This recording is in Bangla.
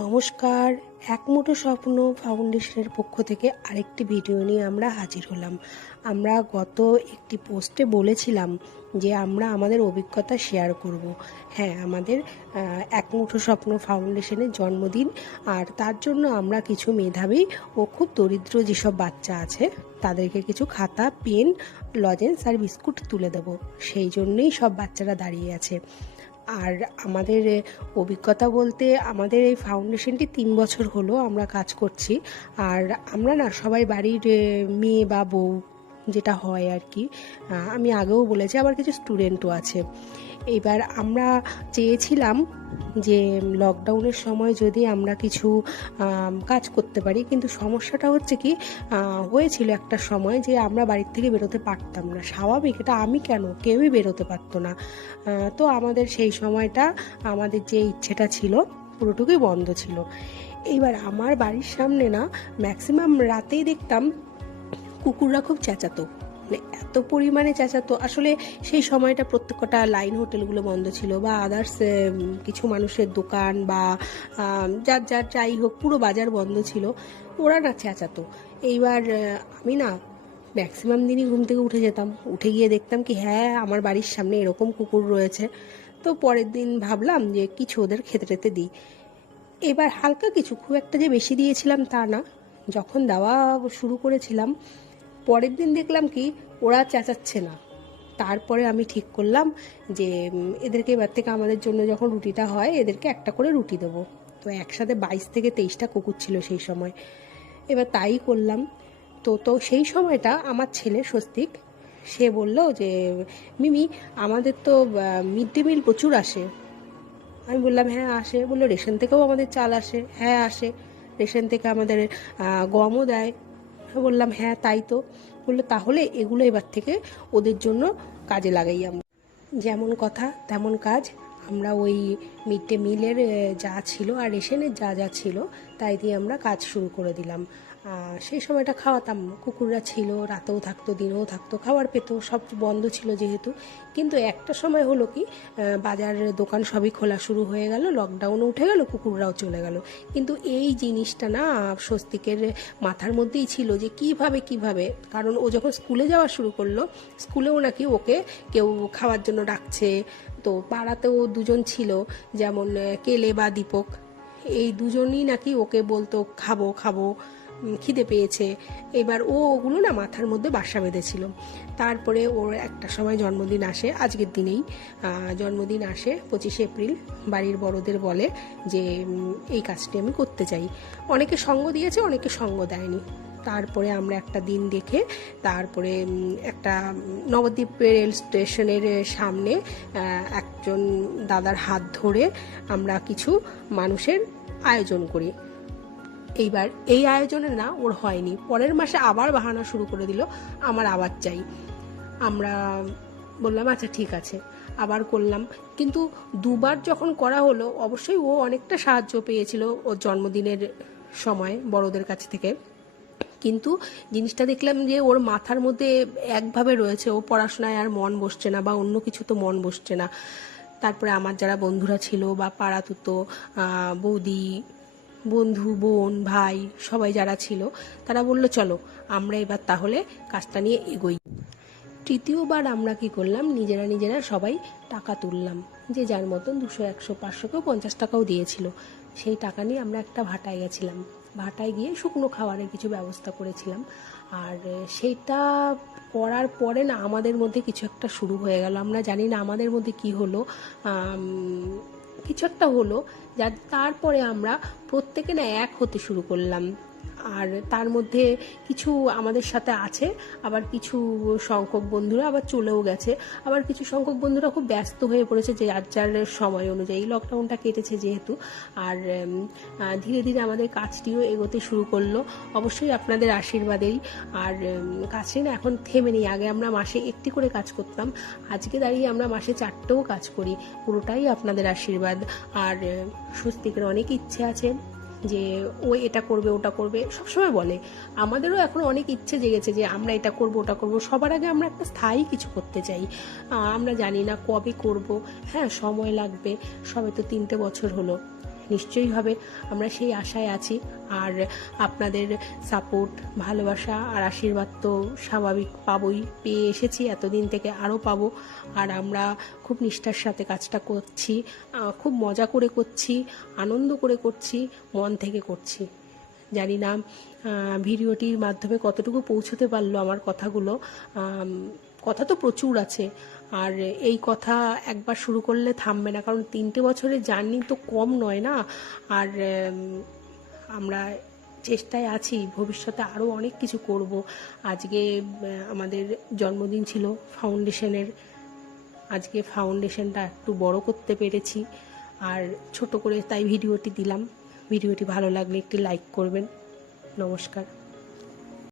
নমস্কার। এক মুঠো স্বপ্ন ফাউন্ডেশনের পক্ষ থেকে আরেকটি ভিডিও নিয়ে আমরা হাজির হলাম। আমরা গত একটি পোস্টে বলেছিলাম যে আমরা আমাদের অভিজ্ঞতা শেয়ার করব। হ্যাঁ, আমাদের এক মুঠো স্বপ্ন ফাউন্ডেশনের জন্মদিন, আর তার জন্য আমরা কিছু মেধাবী ও খুব দরিদ্র যেসব বাচ্চা আছে তাদেরকে কিছু খাতা, পেন, লজেন্স আর বিস্কুট তুলে দেব। সেই জন্যই সব বাচ্চারা দাঁড়িয়ে আছে। আর আমাদের অভিজ্ঞতা বলতে, আমাদের এই ফাউন্ডেশনটি 3 বছর হলো আমরা কাজ করছি। আর আমরা না সবাই বাড়ির মেয়ে বা বউ, যেটা হয় আর কি। আমি আগেও বলেছি, আবার কিছু স্টুডেন্টও আছে। এবার আমরা চেয়েছিলাম যে লকডাউনের সময় যদি আমরা কিছু কাজ করতে পারি, কিন্তু সমস্যাটা হচ্ছে কি, হয়েছিল একটা সময় যে আমরা বাড়ির থেকে বেরোতে পারতাম না। স্বাভাবিক, এটা আমি কেন, কেউই বেরোতে পারতো না। তো আমাদের সেই সময়টা, আমাদের যে ইচ্ছেটা ছিল পুরোটুকুই বন্ধ ছিল। এইবার আমার বাড়ির সামনে না ম্যাক্সিমাম রাতেই দেখতাম কুকুররা খুব চেঁচাতো, মানে এত পরিমাণে চেঁচাতো। আসলে সেই সময়টা প্রত্যেকটা লাইন হোটেলগুলো বন্ধ ছিল, বা আদার্স কিছু মানুষের দোকান বা যার যার যাই হোক, পুরো বাজার বন্ধ ছিল। ওরা না চেঁচাতো। এইবার আমি না ম্যাক্সিমাম দিনই ঘুম থেকে উঠে যেতাম, উঠে গিয়ে দেখতাম কি, হ্যাঁ আমার বাড়ির সামনে এরকম কুকুর রয়েছে। তো পরের দিন ভাবলাম যে কিছু ওদের খেতে টেতে দিই। এবার হালকা কিছু, খুব একটা যে বেশি দিয়েছিলাম তা না। যখন দেওয়া শুরু করেছিলাম, পরের দিন দেখলাম কি ওরা চেঁচাচ্ছে না। তারপরে আমি ঠিক করলাম যে এদেরকে এবার থেকে আমাদের জন্য যখন রুটিটা হয়, এদেরকে একটা করে রুটি দেবো। তো একসাথে 22 থেকে 23টা কুকুর ছিল সেই সময়। এবার তাই করলাম। তো সেই সময়টা আমার ছেলে স্বস্তিক, সে বলল যে মিমি, আমাদের তো মিড ডে মিল প্রচুর আসে। আমি বললাম হ্যাঁ আসে। বললো রেশন থেকেও আমাদের চাল আসে। হ্যাঁ আসে। রেশন থেকে আমাদের গমও দেয়। বললাম হ্যাঁ তাই তো। বললো তাহলে এগুলো এবার থেকে ওদের জন্য কাজে লাগাই আমরা। যেমন কথা তেমন কাজ। আমরা ওই মিড ডে মিলের যা ছিল আর রেশনের যা যা ছিল তাই দিয়ে আমরা কাজ শুরু করে দিলাম। সেই সময়টা খাওয়াতাম, কুকুররা ছিল, রাতেও থাকতো দিনেও থাকতো, খাবার পেত, সব বন্ধ ছিল যেহেতু। কিন্তু একটা সময় হলো কি, বাজার দোকান সবই খোলা শুরু হয়ে গেল, লকডাউনও উঠে গেল, কুকুররাও চলে গেল। কিন্তু এই জিনিসটা না স্বস্তিকের মাথার মধ্যেই ছিল যে কিভাবে, কারণ ও যখন স্কুলে যাওয়া শুরু করলো, স্কুলেও নাকি ওকে কেউ খাওয়ার জন্য ডাকছে। তো পাড়াতেও দুজন ছিল, যেমন কেলে বা দীপক, এই দুজনই নাকি ওকে বলতো খাবো খাবো, খিদে পেয়েছে। এবার ও ওগুলো না মাথার মধ্যে বাসা বেঁধেছিল। তারপরে ওর একটা সময় জন্মদিন আসে, আজকের দিনেই জন্মদিন আসে 25 এপ্রিল। বাড়ির বড়দের বলে যে এই কাজটি আমি করতে চাই। অনেকে সঙ্গ দিয়েছে, অনেকে সঙ্গ দেয়নি। তারপরে আমরা একটা দিন দেখে, তারপরে একটা নবদ্বীপ রেল স্টেশনের সামনে একজন দাদার হাত ধরে আমরা কিছু মানুষের আয়োজন করি। এইবার এই আয়োজনে না ওর হয়নি, পরের মাসে আবার বাহানা শুরু করে দিল, আমার আবার চাই। আমরা বললাম আচ্ছা ঠিক আছে, আবার করলাম। কিন্তু দুবার যখন করা হলো, অবশ্যই ও অনেকটা সাহায্য পেয়েছিল ওর জন্মদিনের সময় বড়দের কাছ থেকে। কিন্তু জিনিসটা দেখলাম যে ওর মাথার মধ্যে একভাবে রয়েছে, ও পড়াশোনায় আর মন বসছে না, বা অন্য কিছু তো মন বসছে না। তারপরে আমার যারা বন্ধুরা ছিল, বা পাড়াতুতো বৌদি, বন্ধু, বোন, ভাই, সবাই যারা ছিল, তারা বলল চলো আমরা এবার তাহলে কাজটা নিয়ে এগোই। তৃতীয়বার আমরা কি করলাম, নিজেরা সবাই টাকা তুললাম, যে যার মতন 200, 100, 500, কেউ 50 টাকাও দিয়েছিল। সেই টাকা নিয়ে আমরা একটা ভাটায় গেছিলাম। ভাটায় গিয়ে শুকনো খাবারের কিছু ব্যবস্থা করেছিলাম। আর সেইটা করার পরে না আমাদের মধ্যে কিছু একটা শুরু হয়ে গেল। আমরা জানি না আমাদের মধ্যে কি হলো, কিছু একটা হলো, যার তারপরে আমরা প্রত্যেকে না এক হতে শুরু করলাম। আর তার মধ্যে কিছু আমাদের সাথে আছে, আবার কিছু সংখ্যক বন্ধুরা আবার চলেও গেছে, আবার কিছু সংখ্যক বন্ধুরা খুব ব্যস্ত হয়ে পড়েছে যে যার সময় অনুযায়ী, লকডাউনটা কেটেছে যেহেতু। আর ধীরে ধীরে আমাদের কাজটিও এগোতে শুরু করলো, অবশ্যই আপনাদের আশীর্বাদেই। আর কাজটি না এখন থেমে নেই। আগে আমরা মাসে একটি করে কাজ করতাম, আজকে দাঁড়িয়ে আমরা মাসে 4টেও কাজ করি, পুরোটাই আপনাদের আশীর্বাদ। আর স্বস্তিকের অনেক ইচ্ছে আছে যে ও এটা করবে ওটা করবে, সবসময় বলে। আমাদেরও এখন অনেক ইচ্ছে জেগেছে যে আমরা এটা করব ওটা করব। সবার আগে আমরা একটা স্থায়ী কিছু করতে চাই। আমরা জানি না কবে করব, হ্যাঁ সময় লাগবে, সবে তো 3টে বছর হলো। নিশ্চয়ই হবে, আমরা সেই আশায় আছি। আর আপনাদের সাপোর্ট, ভালোবাসা আর আশীর্বাদ তো স্বাভাবিক পাবোই, পেয়ে এসেছি এতদিন থেকে, আরও পাবো। আর আমরা খুব নিষ্ঠার সাথে কাজটা করছি, খুব মজা করে করছি, আনন্দ করে করছি, মন থেকে করছি। জানি না ভিডিওটির মাধ্যমে কতটুকু পৌঁছতে পারলো আমার কথাগুলো। কথা তো প্রচুর আছে, আর এই কথা একবার শুরু করলে থামবে না, কারণ 3টে বছরের জার্নি তো কম নয় না। আর আমরা চেষ্টায় আছি, ভবিষ্যতে আরও অনেক কিছু করব। আজকে আমাদের জন্মদিন ছিল ফাউন্ডেশনের, আজকে ফাউন্ডেশনটা একটু বড় করতে পেরেছি, আর ছোট করে তাই ভিডিওটি দিলাম। ভিডিওটি ভালো লাগলে একটি লাইক করবেন। নমস্কার।